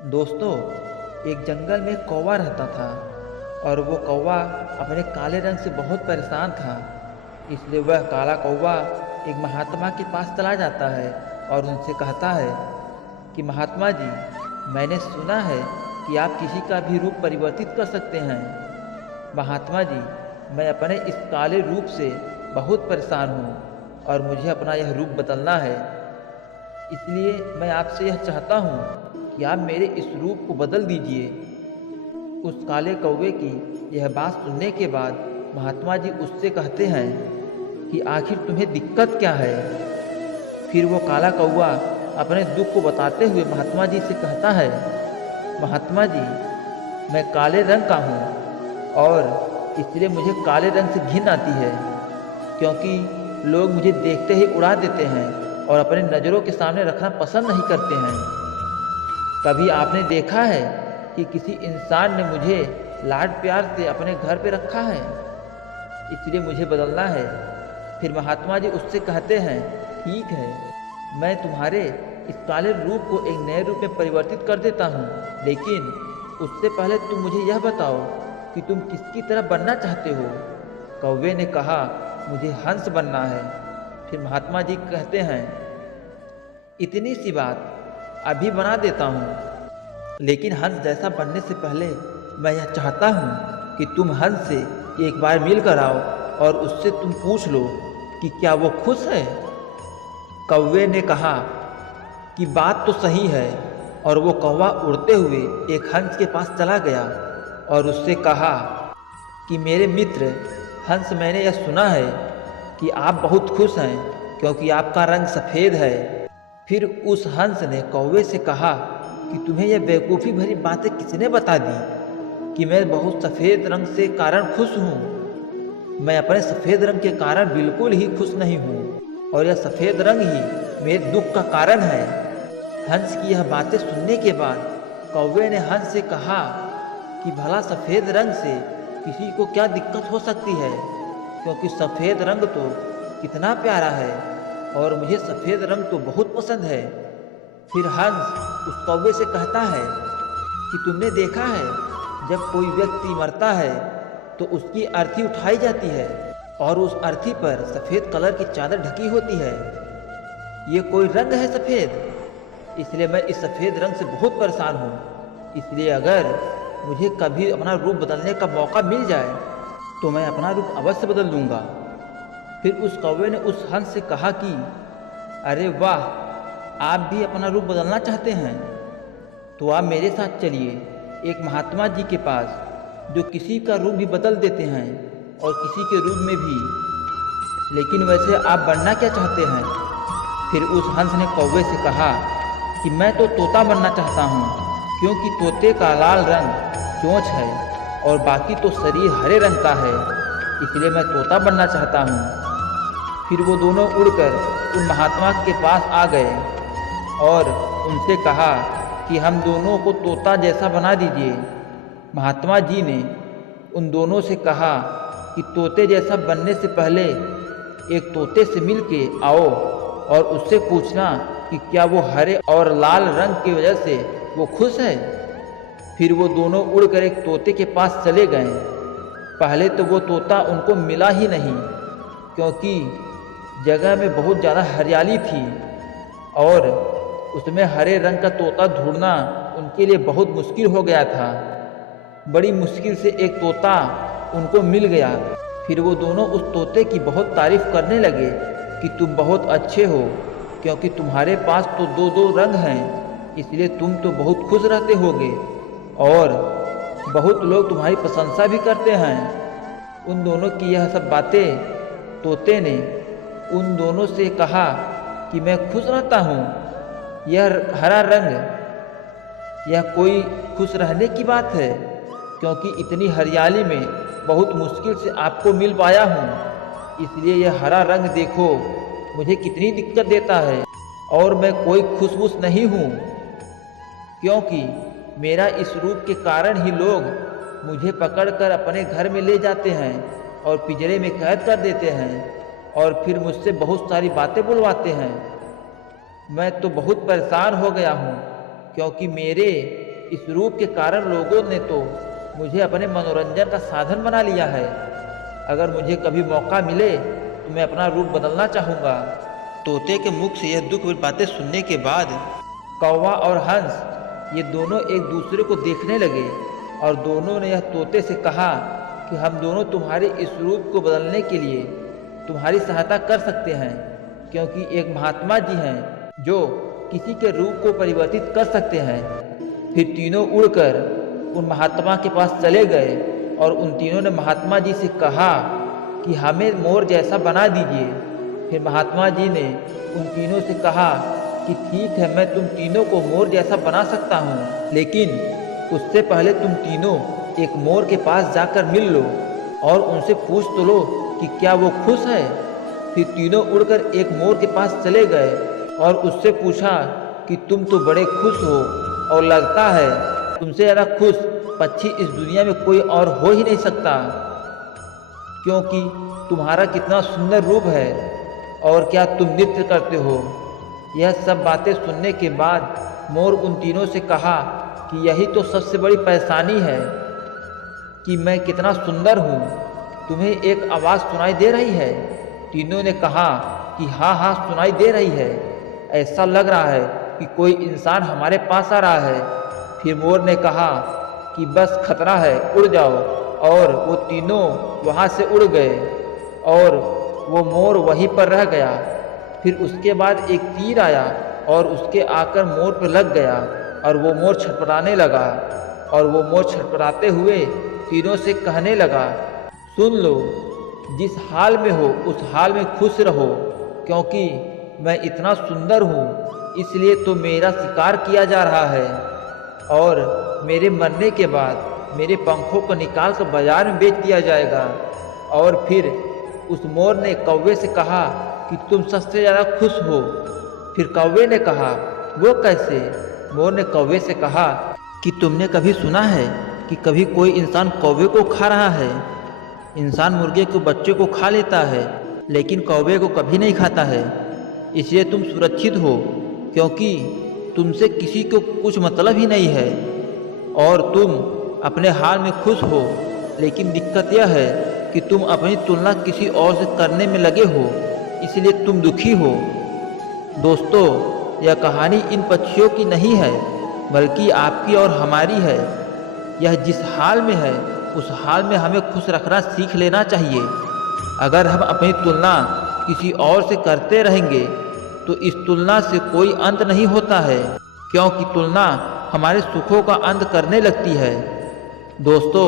दोस्तों, एक जंगल में कौवा रहता था और वो कौवा अपने काले रंग से बहुत परेशान था। इसलिए वह काला कौवा एक महात्मा के पास चला जाता है और उनसे कहता है कि महात्मा जी, मैंने सुना है कि आप किसी का भी रूप परिवर्तित कर सकते हैं। महात्मा जी, मैं अपने इस काले रूप से बहुत परेशान हूँ और मुझे अपना यह रूप बदलना है। इसलिए मैं आपसे यह चाहता हूँ कि आप मेरे इस रूप को बदल दीजिए। उस काले कौवे की यह बात सुनने के बाद महात्मा जी उससे कहते हैं कि आखिर तुम्हें दिक्कत क्या है। फिर वो काला कौवा अपने दुख को बताते हुए महात्मा जी से कहता है, महात्मा जी, मैं काले रंग का हूँ और इसलिए मुझे काले रंग से घिन आती है, क्योंकि लोग मुझे देखते ही उड़ा देते हैं और अपने नज़रों के सामने रखना पसंद नहीं करते हैं। कभी आपने देखा है कि किसी इंसान ने मुझे लाड प्यार से अपने घर पे रखा है? इसलिए मुझे बदलना है। फिर महात्मा जी उससे कहते हैं, ठीक है, मैं तुम्हारे इस काले रूप को एक नए रूप में परिवर्तित कर देता हूँ, लेकिन उससे पहले तुम मुझे यह बताओ कि तुम किसकी तरह बनना चाहते हो। कौवे ने कहा, मुझे हंस बनना है। फिर महात्मा जी कहते हैं, इतनी सी बात, अभी बना देता हूँ, लेकिन हंस जैसा बनने से पहले मैं यह चाहता हूँ कि तुम हंस से एक बार मिल कर आओ और उससे तुम पूछ लो कि क्या वो खुश है। कौवे ने कहा कि बात तो सही है, और वो कौवा उड़ते हुए एक हंस के पास चला गया और उससे कहा कि मेरे मित्र हंस, मैंने यह सुना है कि आप बहुत खुश हैं क्योंकि आपका रंग सफ़ेद है। फिर उस हंस ने कौवे से कहा कि तुम्हें यह बेवकूफ़ी भरी बातें किसने बता दी कि मैं बहुत सफ़ेद रंग से कारण खुश हूँ। मैं अपने सफ़ेद रंग के कारण बिल्कुल ही खुश नहीं हूँ और यह सफ़ेद रंग ही मेरे दुख का कारण है। हंस की यह बातें सुनने के बाद कौवे ने हंस से कहा कि भला सफ़ेद रंग से किसी को क्या दिक्कत हो सकती है, क्योंकि सफ़ेद रंग तो कितना प्यारा है और मुझे सफ़ेद रंग तो बहुत पसंद है। फिर हंस उस कौवे से कहता है कि तुमने देखा है, जब कोई व्यक्ति मरता है तो उसकी अर्थी उठाई जाती है और उस अर्थी पर सफ़ेद कलर की चादर ढकी होती है। ये कोई रंग है सफ़ेद, इसलिए मैं इस सफ़ेद रंग से बहुत परेशान हूँ। इसलिए अगर मुझे कभी अपना रूप बदलने का मौका मिल जाए तो मैं अपना रूप अवश्य बदल दूँगा। फिर उस कौवे ने उस हंस से कहा कि अरे वाह, आप भी अपना रूप बदलना चाहते हैं, तो आप मेरे साथ चलिए एक महात्मा जी के पास, जो किसी का रूप भी बदल देते हैं और किसी के रूप में भी। लेकिन वैसे आप बनना क्या चाहते हैं? फिर उस हंस ने कौवे से कहा कि मैं तो तोता बनना चाहता हूँ, क्योंकि तोते का लाल रंग चोंच है और बाकी तो शरीर हरे रंग का है, इसलिए मैं तोता बनना चाहता हूँ। फिर वो दोनों उड़कर उन महात्मा के पास आ गए और उनसे कहा कि हम दोनों को तोता जैसा बना दीजिए। महात्मा जी ने उन दोनों से कहा कि तोते जैसा बनने से पहले एक तोते से मिल के आओ और उससे पूछना कि क्या वो हरे और लाल रंग की वजह से वो खुश है। फिर वो दोनों उड़कर एक तोते के पास चले गए। पहले तो वो तोता उनको मिला ही नहीं, क्योंकि जगह में बहुत ज़्यादा हरियाली थी और उसमें हरे रंग का तोता ढूंढना उनके लिए बहुत मुश्किल हो गया था। बड़ी मुश्किल से एक तोता उनको मिल गया। फिर वो दोनों उस तोते की बहुत तारीफ़ करने लगे कि तुम बहुत अच्छे हो, क्योंकि तुम्हारे पास तो दो दो रंग हैं, इसलिए तुम तो बहुत खुश रहते होगे और बहुत लोग तुम्हारी प्रशंसा भी करते हैं। उन दोनों की यह सब बातें तोते ने उन दोनों से कहा कि मैं खुश रहता हूँ, यह हरा रंग, यह कोई खुश रहने की बात है, क्योंकि इतनी हरियाली में बहुत मुश्किल से आपको मिल पाया हूँ, इसलिए यह हरा रंग देखो मुझे कितनी दिक्कत देता है और मैं कोई खुशबूस नहीं हूँ, क्योंकि मेरा इस रूप के कारण ही लोग मुझे पकड़कर अपने घर में ले जाते हैं और पिंजरे में कैद कर देते हैं और फिर मुझसे बहुत सारी बातें बुलवाते हैं। मैं तो बहुत परेशान हो गया हूँ, क्योंकि मेरे इस रूप के कारण लोगों ने तो मुझे अपने मनोरंजन का साधन बना लिया है। अगर मुझे कभी मौका मिले तो मैं अपना रूप बदलना चाहूँगा। तोते के मुख से यह दुख भरी बातें सुनने के बाद कौवा और हंस ये दोनों एक दूसरे को देखने लगे और दोनों ने यह तोते से कहा कि हम दोनों तुम्हारे इस रूप को बदलने के लिए तुम्हारी सहायता कर सकते हैं, क्योंकि एक महात्मा जी हैं जो किसी के रूप को परिवर्तित कर सकते हैं। फिर तीनों उड़कर उन महात्मा के पास चले गए और उन तीनों ने महात्मा जी से कहा कि हमें मोर जैसा बना दीजिए। फिर महात्मा जी ने उन तीनों से कहा कि ठीक है, मैं तुम तीनों को मोर जैसा बना सकता हूँ, लेकिन उससे पहले तुम तीनों एक मोर के पास जाकर मिल लो और उनसे पूछ तो लो कि क्या वो खुश है। फिर तीनों उड़कर एक मोर के पास चले गए और उससे पूछा कि तुम तो बड़े खुश हो और लगता है तुमसे ज़्यादा खुश पक्षी इस दुनिया में कोई और हो ही नहीं सकता, क्योंकि तुम्हारा कितना सुंदर रूप है और क्या तुम नृत्य करते हो। यह सब बातें सुनने के बाद मोर उन तीनों से कहा कि यही तो सबसे बड़ी परेशानी है कि मैं कितना सुंदर हूँ। तुम्हें एक आवाज़ सुनाई दे रही है? तीनों ने कहा कि हाँ हाँ सुनाई दे रही है, ऐसा लग रहा है कि कोई इंसान हमारे पास आ रहा है। फिर मोर ने कहा कि बस खतरा है, उड़ जाओ। और वो तीनों वहाँ से उड़ गए और वो मोर वहीं पर रह गया। फिर उसके बाद एक तीर आया और उसके आकर मोर पर लग गया और वो मोर छटपटाने लगा। और वो मोर छटपटाते हुए तीनों से कहने लगा, सुन लो, जिस हाल में हो उस हाल में खुश रहो, क्योंकि मैं इतना सुंदर हूँ इसलिए तो मेरा शिकार किया जा रहा है और मेरे मरने के बाद मेरे पंखों को निकाल कर बाजार में बेच दिया जाएगा। और फिर उस मोर ने कौवे से कहा कि तुम सबसे ज़्यादा खुश हो। फिर कौवे ने कहा, वो कैसे? मोर ने कौवे से कहा कि तुमने कभी सुना है कि कभी कोई इंसान कौवे को खा रहा है? इंसान मुर्गे के बच्चे को खा लेता है लेकिन कौवे को कभी नहीं खाता है। इसलिए तुम सुरक्षित हो, क्योंकि तुमसे किसी को कुछ मतलब ही नहीं है और तुम अपने हाल में खुश हो। लेकिन दिक्कत यह है कि तुम अपनी तुलना किसी और से करने में लगे हो, इसलिए तुम दुखी हो। दोस्तों, यह कहानी इन पक्षियों की नहीं है बल्कि आपकी और हमारी है। यह जिस हाल में है उस हाल में हमें खुश रखना सीख लेना चाहिए। अगर हम अपनी तुलना किसी और से करते रहेंगे तो इस तुलना से कोई अंत नहीं होता है, क्योंकि तुलना हमारे सुखों का अंत करने लगती है। दोस्तों,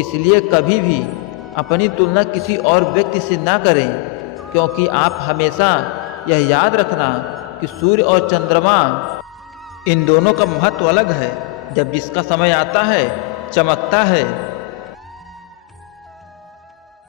इसलिए कभी भी अपनी तुलना किसी और व्यक्ति से ना करें, क्योंकि आप हमेशा यह याद रखना कि सूर्य और चंद्रमा इन दोनों का महत्व अलग है। जब जिसका समय आता है चमकता है